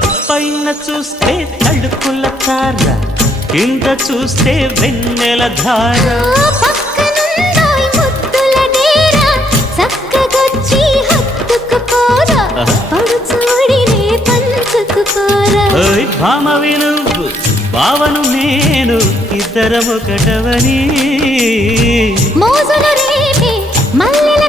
పైన చూస్తే తడుకుల తార, కింద చూస్తే వెన్నెల ధార. పక్కనుందోయ్ ముద్దుల డేరా, చక్కగొచ్చి హత్తుకుపోరా, పడుచోడినే పంచుకుపోరా. ఓయ్ భామవి నువ్వు, భావను నేను, ఇద్దరమొకటవని మోజులు రేపే మల్లెల